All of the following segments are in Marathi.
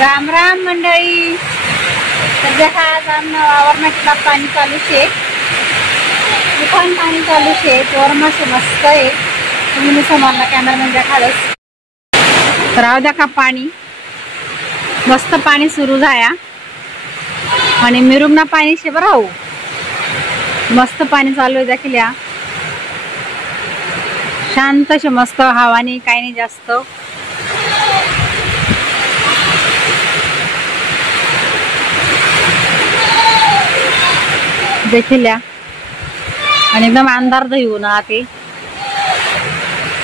राम राम मंडळी. सध्या हा आज आमना वावरना पाणी चालू छे. तुफान पाणी चालू छे. जोरमा से मस्त आहे. तुम्ही समोरना कॅमेरामॅन देखाडस. राव द्या का पाणी मस्त पाणी सुरू झाया आणि मिरुमना पाणी शे बरं. मस्त पाणी चालू आहे देखील. शांत शे मस्त हवानी काही नाही जास्त. देखील आणि एकदम अंधार देऊ ना ते.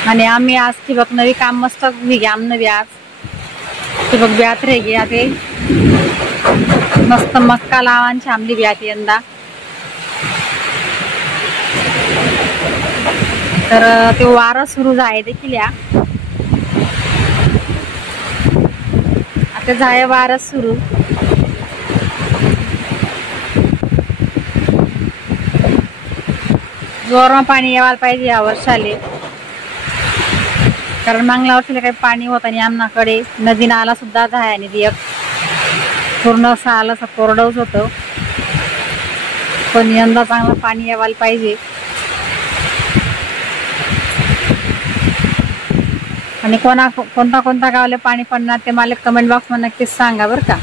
आणि आम्ही आज ठिबक नवी काम मस्त घ्या आमनं बी आज ठिबक ब्यात रे घ्या ते मस्त मक्का लावांची आमली ब्यात यंदा. तर ते वारं सुरू जाय देखील. आता जाय वारं सुरू. जोरमा पाणी यायला पाहिजे या वर्षाले. कारण मागल्या वर्षाला काही पाणी होत आणि आमनाकडे नदी नाला सुद्धा जाय आणि पूर्ण साल असं कोरडवच होतं. पण यंदा चांगलं पाणी यायला पाहिजे. आणि कोणता गावाला पाणी पडणार ते मला कमेंट बॉक्स मध्ये नक्कीच सांगा बरं का.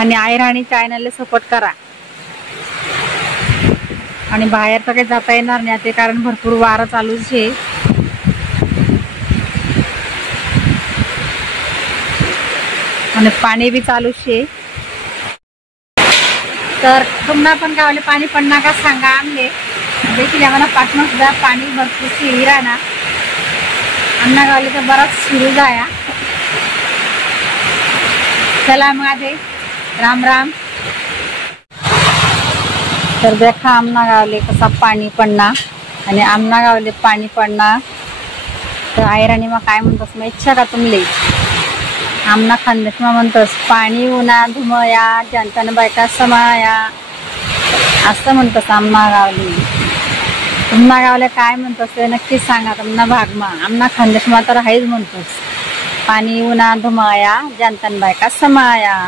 आणि आयराणी चॅनलला सपोर्ट करा. आणि बाहेर तर काही जाता येणार नाही ते कारण भरपूर वारं चालूच आहे. आणि पाणी बी चालूच आहे. तर तुम्हाला पण गावाला पाणी पडणार का सांगा. आमले देखील आम्हाला पाठवून सुद्धा पाणी भरपूर शिरी राहणार. आमना गावाला तर बराच सुरू जाया. चला मग आधे राम राम. तर देखा आमना गावले कसा पाणी पडणार आणि आमना गावले पाणी पडणार. तर आयराणी मग काय म्हणतोस मग इच्छा का तुमले. आमना खानदेश मग म्हणतोस पाणी उन्हा धुमया जनताने बायका समाया असं म्हणतोस आमना गावले. तुमना गावले काय म्हणतोस ते नक्कीच सांगा. तुमना भागमा आमना खानदेश मा तर आहेच म्हणतोस पाणी उन्हा धुमया जनताने बायका समाया.